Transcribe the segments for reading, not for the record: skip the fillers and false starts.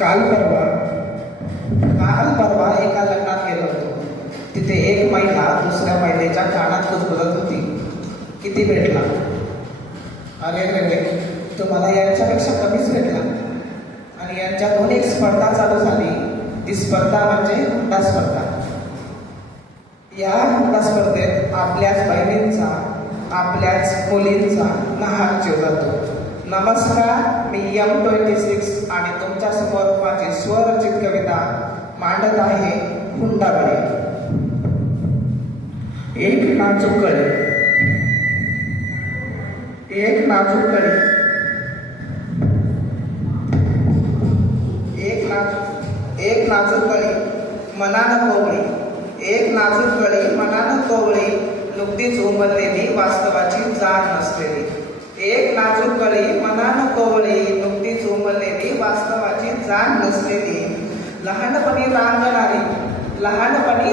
काल परवा एका लग्नात गेलो होतो. तिथे एक महिला दुसऱ्या महिलेच्या कानात कुजबुजत होती. किती भेटला? अरे रे रे, तुम्हाला यांच्यापेक्षा कमीच भेटला. आणि यांच्यातून एक स्पर्धा चालू झाली. ती स्पर्धा म्हणजे हुंडा स्पर्धा. या हुंडा स्पर्धेत आपल्याच बहिणींचा, आपल्याच मुलींचा नाहक जीव जातो. नमस्कार, मी M26 आणि तुमच्या समोर माझी स्वरचित कविता मांडत आहे हुंडाबळी. एक नाजूक कळी, एक नाजूक कळी, एक नाजूक कळी मनानं कोवळी, एक नाजूक कळी मनानं कोवळी, नुकतीच उमललेली वास्तवाची जाण नसलेली. एक नाजूक कळी मनानं कोवळी, नुकतीच उमललेली वास्तवाची जाण नसलेली. लहानपणी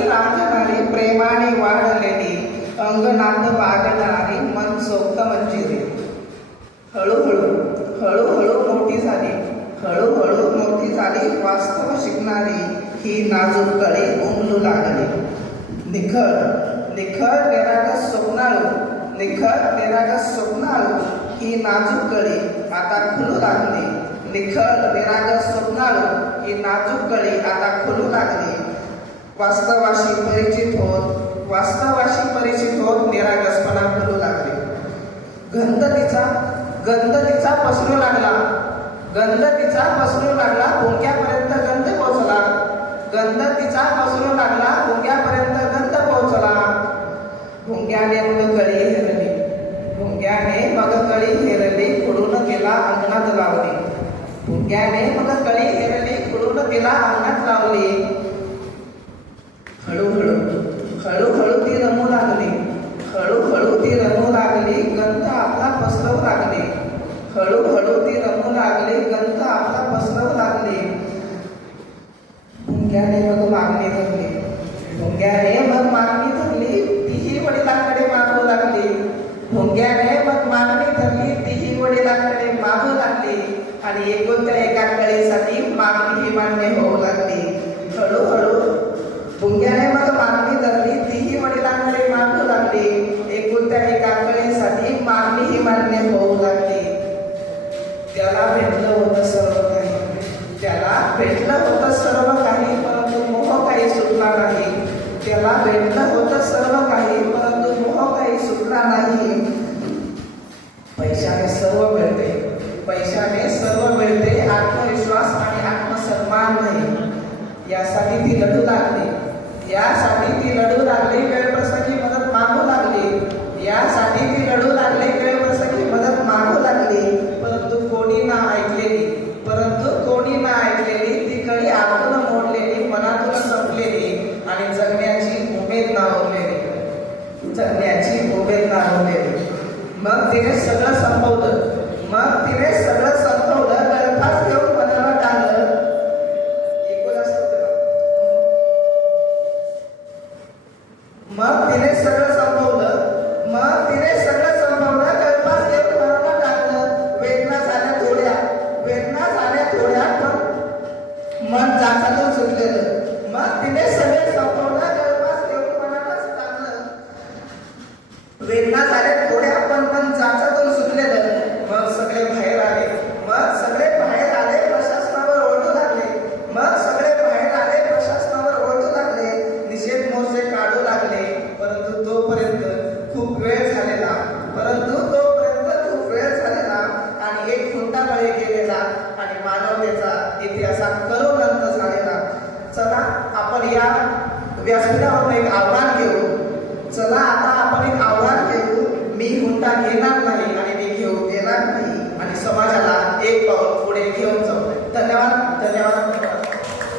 रांगणारी प्रेमाने वाढलेली, अंगणात वागणारी मनसोक्त मंजिरी. हळूहळू मोठी झाली वास्तव शिकणारी ही नाजूक कळी उमलू लागली. निखळ निरागस स्वप्नाळू ही नाजूक कळी आता खुलू लागली. निरागस स्वप्नाळू ही नाजूक कळी आता खुलू लागली. वास्तवाशी परिचित होत निरागसपणा खुलू लागली. गंध तिचा पसरू लागला, भुंग्यापर्यंत गंध पोहोचला. गंध तिचा पसरू लागला, भुंग्यापर्यंत गंध पोहोचला. भुंग्याने मग कळी हेरली, खुडून तिला अंगणात लावली. भुंग्याने मग कळी हेरली, खुडून तिला अंगणात लावली. हळूहळू ती रमू लागली, गंध आपला पसरवू लागली. हळूहळू ती रमू लागली, गंध आपला पसरवू लागली. भुंग्याने मग मागणी धरली, तीही वडिलांकडे मागू लागली. भुंग्याने मग मागणी धरली, तीही वडिलांकडे मागू लागली. आणि एकुलत्या एका कळीसाठी मागणी ही मान्य होऊ लागली. भुंग्याने मग मागणी धरली, तीही वडिलांकडे मागू लागली. एकुलत्या एका कळीसाठी मागणी ही मान्य होऊ लागली. त्याला भेटलं होतं सर्व काही, परंतु मोह काही सुटला नाही. त्याला भेटलं होतं सर्व काही, परंतु मोह काही सुटला नाही. पैशाने सर्व मिळते, आत्मविश्वास आणि आत्मसन्मान नाही. यासाठी ती लढू लागली, वेळप्रसंगी मदत मागू लागली. मदत मागू लागली. परंतु कोणी ना ऐकलेली ती कळी आतून मोडलेली, मनातून संपलेली आणि जगण्याची उमेद नावलेली. मग तिने सगळं संपवलं. गळफास घेऊन पदराला टांगलं. मग तिने सगळं संपवलं, गळफास घेऊन पदराला टांगलं. वेदना झाल्या थोड्या पण मन जाचातून सुटलेलं. मग तिने सगळे संपवलं, गळफास घेऊन मनालाच टांगलं. वेदना झाल्या थोड्या पण मन जाचातून सुटलेलं. मग सगळे बाहेर आले, प्रशासनावर ओरडू लागले. निषेध मोर्चे काढू लागले. परंतु तोपर्यंत खूप वेळ झालेला. आणि एक हुंडाबळी गेलेला आणि मानवतेचा इतिहास करून अंत झालेला. चला आपण या व्यासपीठावर एक आव्हान घेऊ. मी हुंडा घेणार नाही आणि मी घेऊ देणार नाही आणि समाजाला